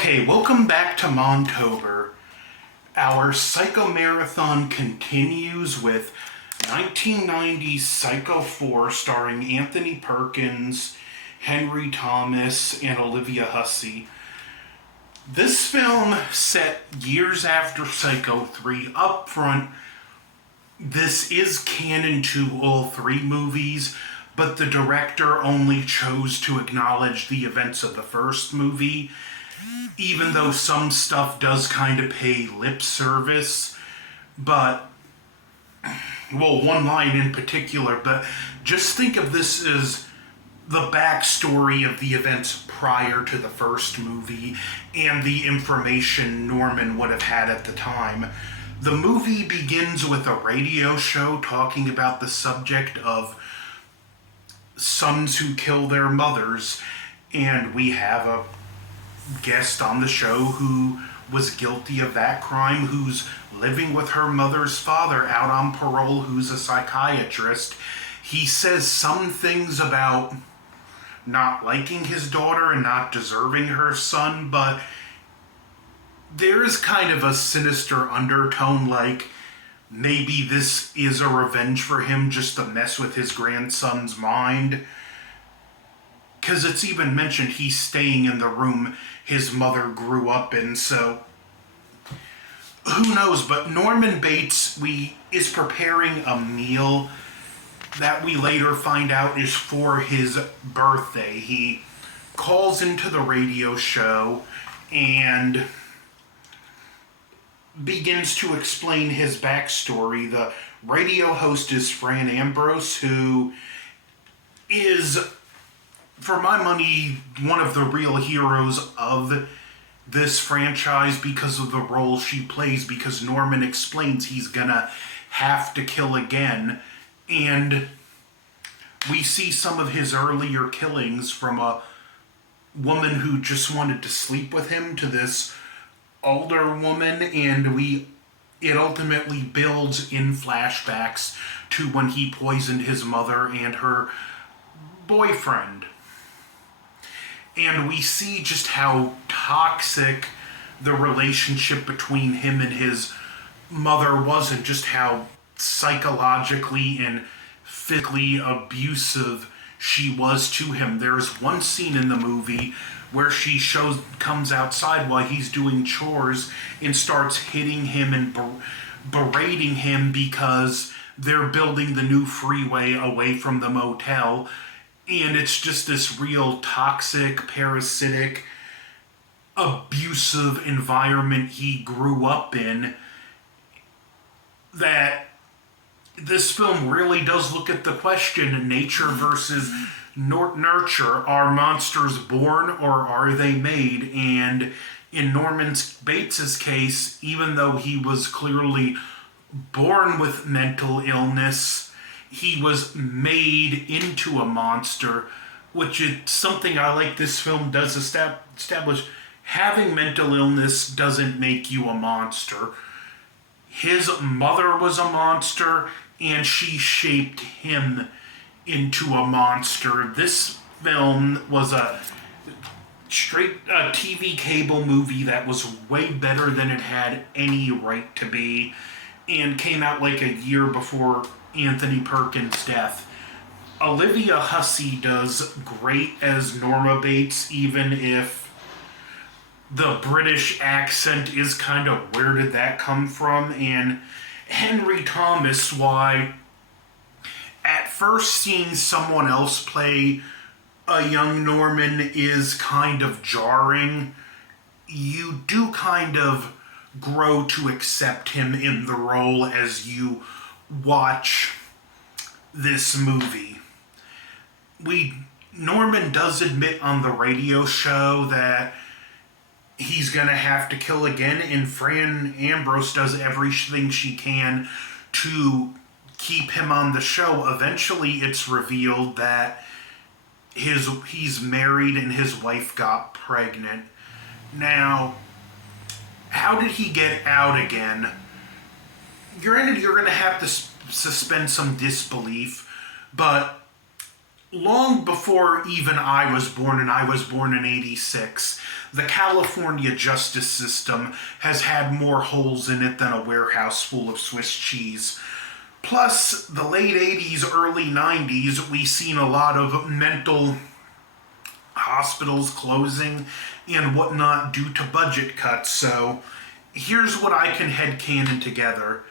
Okay, welcome back to Montober. Our Psycho Marathon continues with 1990's Psycho 4 starring Anthony Perkins, Henry Thomas, and Olivia Hussey. This film, set years after Psycho 3, up front, this is canon to all three movies, but the director only chose to acknowledge the events of the first movie, even though some stuff does kind of pay lip service. But, well, one line in particular, but just think of this as the backstory of the events prior to the first movie and the information Norman would have had at the time. The movie begins with a radio show talking about the subject of sons who kill their mothers, and we have a guest on the show who was guilty of that crime, who's living with her mother's father out on parole, who's a psychiatrist. He says some things about not liking his daughter and not deserving her son, but there is kind of a sinister undertone, like maybe this is a revenge for him just to mess with his grandson's mind. Because it's even mentioned he's staying in the room his mother grew up in, so who knows. But Norman Bates is preparing a meal that we later find out is for his birthday. He calls into the radio show and begins to explain his backstory. The radio host is Fran Ambrose, who is, for my money, one of the real heroes of this franchise because of the role she plays, because Norman explains he's gonna have to kill again, and we see some of his earlier killings, from a woman who just wanted to sleep with him to this older woman, and it ultimately builds in flashbacks to when he poisoned his mother and her boyfriend. And we see just how toxic the relationship between him and his mother was, and just how psychologically and physically abusive she was to him. There's one scene in the movie where she comes outside while he's doing chores and starts hitting him and berating him because they're building the new freeway away from the motel. And it's just this real toxic, parasitic, abusive environment he grew up in, that this film really does look at the question, nature versus nurture. Are monsters born or are they made? And in Norman Bates' case, even though he was clearly born with mental illness, he was made into a monster, which is something I like this film does establish. Having mental illness doesn't make you a monster. His mother was a monster, and she shaped him into a monster. This film was a straight TV cable movie that was way better than it had any right to be, and came out like a year before Anthony Perkins' death. Olivia Hussey does great as Norma Bates, even if the British accent is kind of, where did that come from? And Henry Thomas, why, at first seeing someone else play a young Norman is kind of jarring. You do kind of grow to accept him in the role as you watch this movie. Norman does admit on the radio show that he's gonna have to kill again, and Fran Ambrose does everything she can to keep him on the show. Eventually it's revealed that he's married and his wife got pregnant. Now, how did he get out again? Granted, you're going to have to suspend some disbelief, but long before even I was born, and I was born in '86, the California justice system has had more holes in it than a warehouse full of Swiss cheese. Plus, the late '80s, early '90s, we seen a lot of mental hospitals closing and whatnot due to budget cuts. So, here's what I can headcanon together.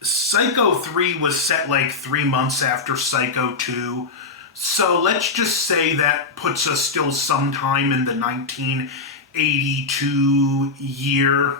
Psycho 3 was set like 3 months after Psycho 2. So let's just say that puts us still sometime in the 1982 year.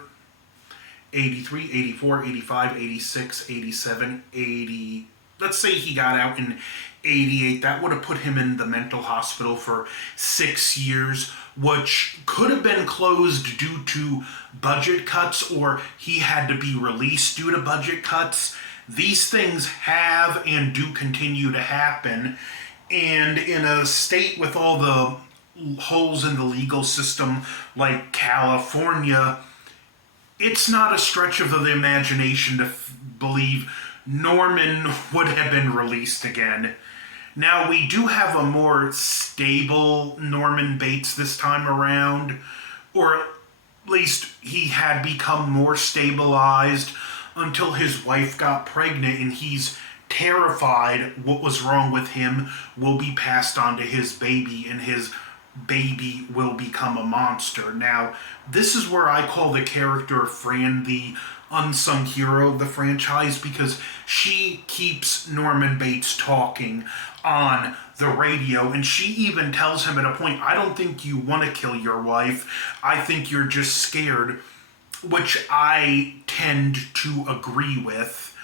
83, 84, 85, 86, 87, 80. Let's say he got out in '88. That would have put him in the mental hospital for 6 years, which could have been closed due to budget cuts, or he had to be released due to budget cuts. These things have and do continue to happen. And in a state with all the holes in the legal system like California, it's not a stretch of the imagination to believe Norman would have been released again. Now, we do have a more stable Norman Bates this time around, or at least he had become more stabilized until his wife got pregnant, and he's terrified what was wrong with him will be passed on to his baby, and his baby will become a monster. Now, this is where I call the character of Fran the unsung hero of the franchise, because she keeps Norman Bates talking on the radio, and she even tells him at a point, I don't think you want to kill your wife, I think you're just scared, which I tend to agree with.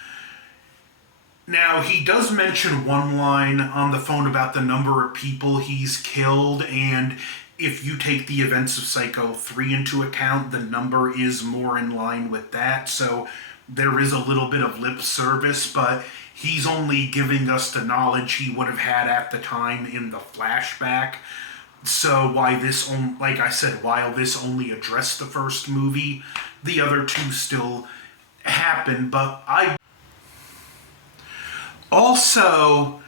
Now, he does mention one line on the phone about the number of people he's killed, and if you take the events of Psycho 3 into account, the number is more in line with that. So there is a little bit of lip service, but he's only giving us the knowledge he would have had at the time in the flashback. So like I said, while this only addressed the first movie, the other two still happen. But I also,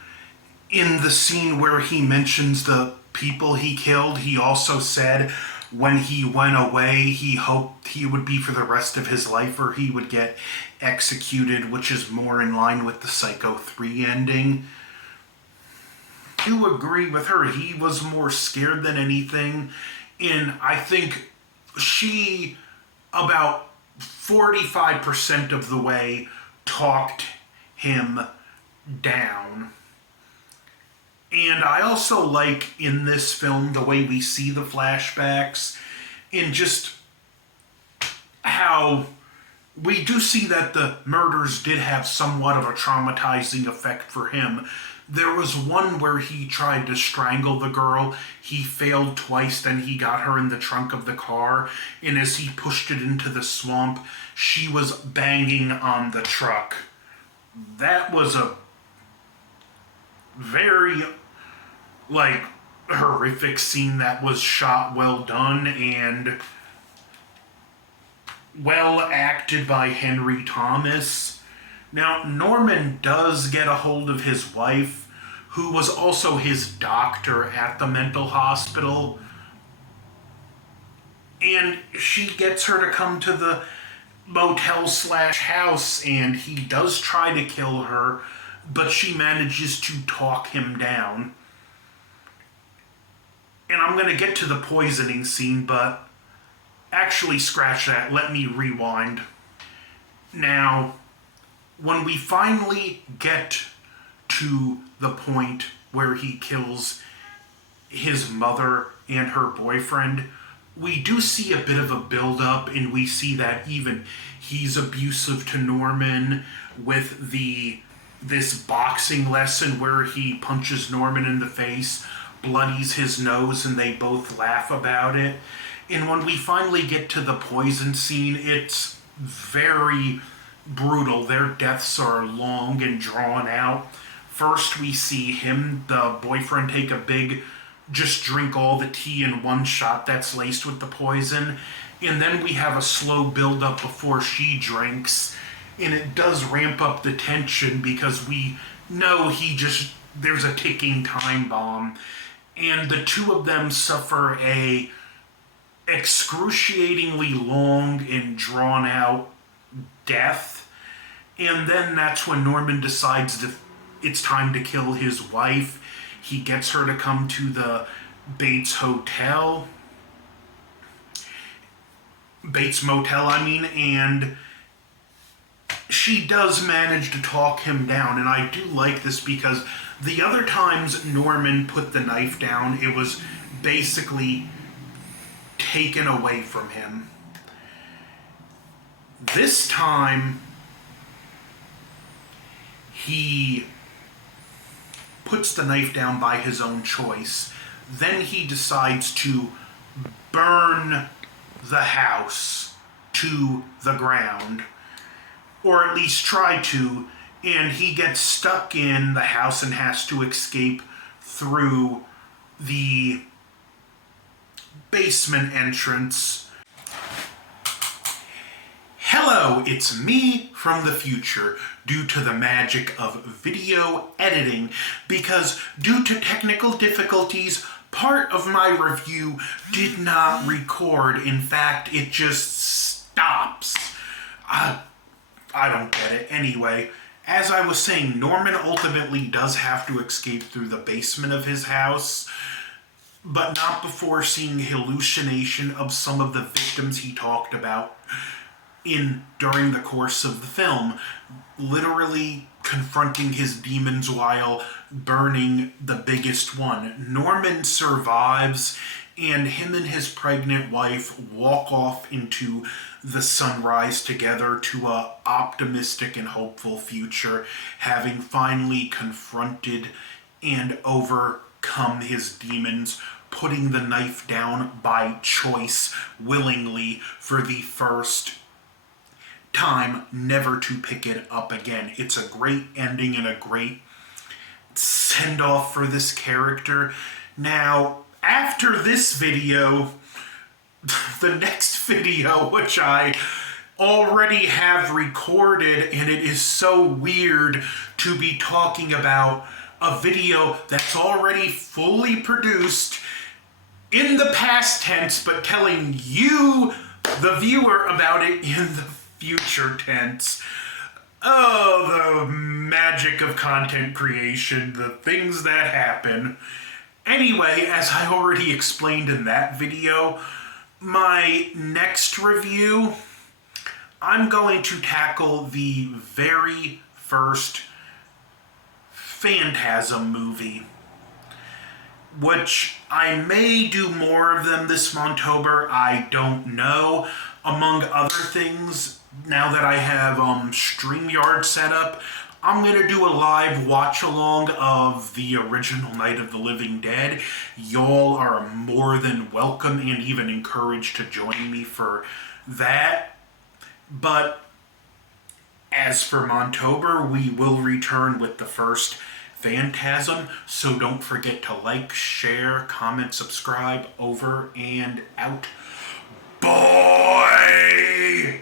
in the scene where he mentions the people he killed, he also said when he went away, he hoped he would be for the rest of his life or he would get executed, which is more in line with the Psycho 3 ending. I do agree with her. He was more scared than anything. And I think she, about 45% of the way, talked him down. And I also like in this film the way we see the flashbacks and just how we do see that the murders did have somewhat of a traumatizing effect for him. There was one where he tried to strangle the girl. He failed twice, then he got her in the trunk of the car, and as he pushed it into the swamp, she was banging on the truck. That was a very, horrific scene that was shot well done and well acted by Henry Thomas. Now, Norman does get a hold of his wife, who was also his doctor at the mental hospital, and she gets her to come to the motel/house, and he does try to kill her, but she manages to talk him down. And I'm going to get to the poisoning scene, but actually scratch that. Let me rewind. Now, when we finally get to the point where he kills his mother and her boyfriend, we do see a bit of a build-up, and we see that even he's abusive to Norman with this boxing lesson where he punches Norman in the face, bloodies his nose, and they both laugh about it. And when we finally get to the poison scene, it's very brutal. Their deaths are long and drawn out. First, we see him, the boyfriend, take a big, just drink all the tea in one shot that's laced with the poison. And then we have a slow build-up before she drinks. And it does ramp up the tension because we know he just there's a ticking time bomb, and the two of them suffer a excruciatingly long and drawn out death. And then that's when Norman decides that it's time to kill his wife. He gets her to come to the Bates Hotel. Bates Motel, I mean, and she does manage to talk him down. And I do like this because the other times Norman put the knife down, it was basically taken away from him. This time, he puts the knife down by his own choice. Then he decides to burn the house to the ground, or at least try to, and he gets stuck in the house and has to escape through the basement entrance. Hello, it's me from the future, due to the magic of video editing, because due to technical difficulties, part of my review did not record. In fact, it just stops. I don't get it. Anyway, as I was saying, Norman ultimately does have to escape through the basement of his house, but not before seeing hallucination of some of the victims he talked about during the course of the film, literally confronting his demons while burning the biggest one. Norman survives, and him and his pregnant wife walk off into the sunrise together to a optimistic and hopeful future, having finally confronted and overcome his demons, putting the knife down by choice, willingly, for the first time, never to pick it up again. It's a great ending and a great send-off for this character. Now, after this video, the next video, which I already have recorded, and it is so weird to be talking about a video that's already fully produced in the past tense, but telling you, the viewer, about it in the future tense. Oh, the magic of content creation, the things that happen. Anyway, as I already explained in that video, my next review, I'm going to tackle the very first Phantasm movie, which I may do more of them this Montober, I don't know. Among other things, now that I have StreamYard set up, I'm going to do a live watch-along of the original Night of the Living Dead. Y'all are more than welcome and even encouraged to join me for that. But as for Montober, we will return with the first Phantasm, so don't forget to like, share, comment, subscribe. Over and out. Boy!